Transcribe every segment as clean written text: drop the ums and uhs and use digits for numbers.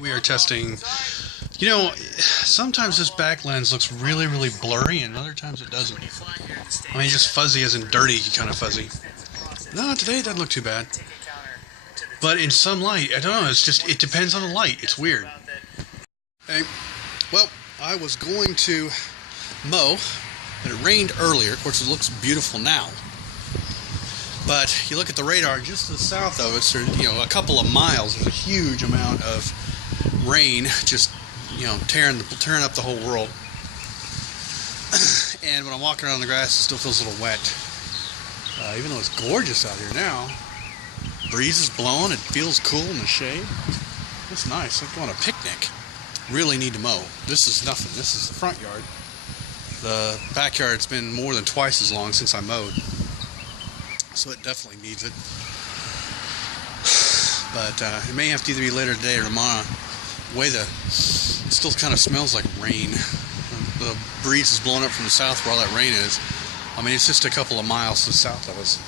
We are testing, sometimes this back lens looks really, really blurry and other times it doesn't. I mean, just fuzzy as in dirty kind of fuzzy. No, today it doesn't look too bad. But in some light, I don't know, it depends on the light. It's weird. Hey, well, I was going to mow, but it rained earlier. Of course, it looks beautiful now. But you look at the radar just to the south of us, or, a couple of miles, there's a huge amount of rain just tearing up the whole world. And when I'm walking around the grass, it still feels a little wet, even though it's gorgeous out here now. Breeze is blowing, it feels cool in the shade. It's nice. Like going on a picnic. Really need to mow. This is nothing. This is the front yard. The backyard's been more than twice as long since I mowed, so it definitely needs it. But it may have to either be later today or tomorrow. The way it still kind of smells like rain. The breeze is blowing up from the south where all that rain is. I mean, it's just a couple of miles to the south of us.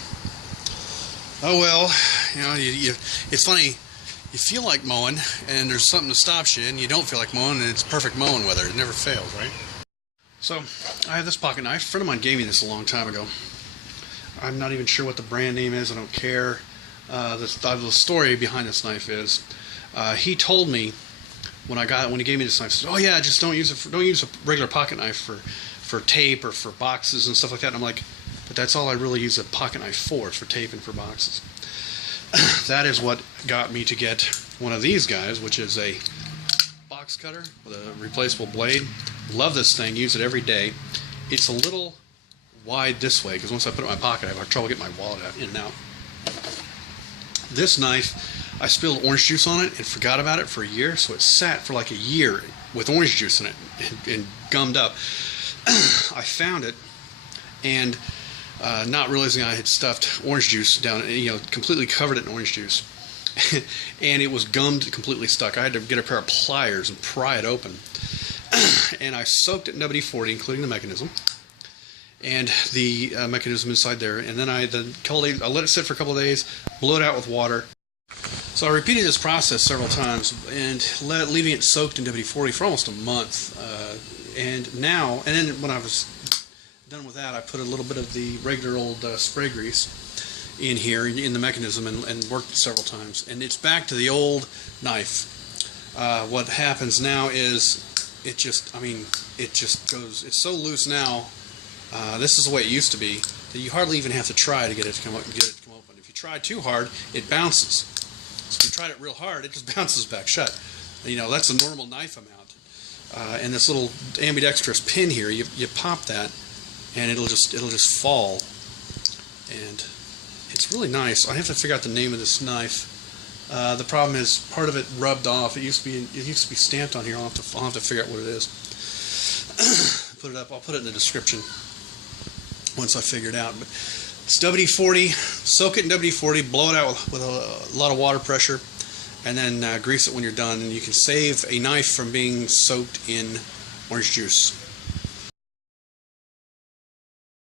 Oh well, it's funny. You feel like mowing, and there's something that stops you, and you don't feel like mowing, and it's perfect mowing weather. It never fails, right? So, I have this pocket knife. A friend of mine gave me this a long time ago. I'm not even sure what the brand name is. I don't care. The story behind this knife is, he told me when he gave me this knife, he said, "Oh yeah, just don't use a regular pocket knife for tape or for boxes and stuff like that." And I'm like, "But that's all I really use a pocket knife for, is for tape and for boxes." That is what got me to get one of these guys, which is a box cutter with a replaceable blade. Love this thing. Use it every day. It's a little wide this way because once I put it in my pocket, I have trouble getting my wallet in and out. This knife, I spilled orange juice on it and forgot about it for a year, so it sat for like a year with orange juice in it and gummed up. I found it and not realizing I had stuffed orange juice down, completely covered it in orange juice. And it was gummed, completely stuck. I had to get a pair of pliers and pry it open. And I soaked it in WD-40, including the mechanism. And the mechanism inside there, and then I let it sit for a couple of days, blew it out with water. So I repeated this process several times, and leaving it soaked in WD-40 for almost a month. And then when I was done with that, I put a little bit of the regular old spray grease in here in the mechanism and worked it several times. And it's back to the old knife. What happens now is it just goes. It's so loose now. This is the way it used to be, that you hardly even have to try to get it to come open. If you try too hard, it bounces. So if you tried it real hard, it just bounces back shut. That's a normal knife amount. And this little ambidextrous pin here, you pop that, and it'll just fall. And it's really nice. I have to figure out the name of this knife. The problem is part of it rubbed off. It used to be stamped on here. I'll have to figure out what it is. Put it up. I'll put it in the description once I figure it out. But it's WD-40. Soak it in WD-40. Blow it out with a lot of water pressure, and then grease it when you're done. And you can save a knife from being soaked in orange juice.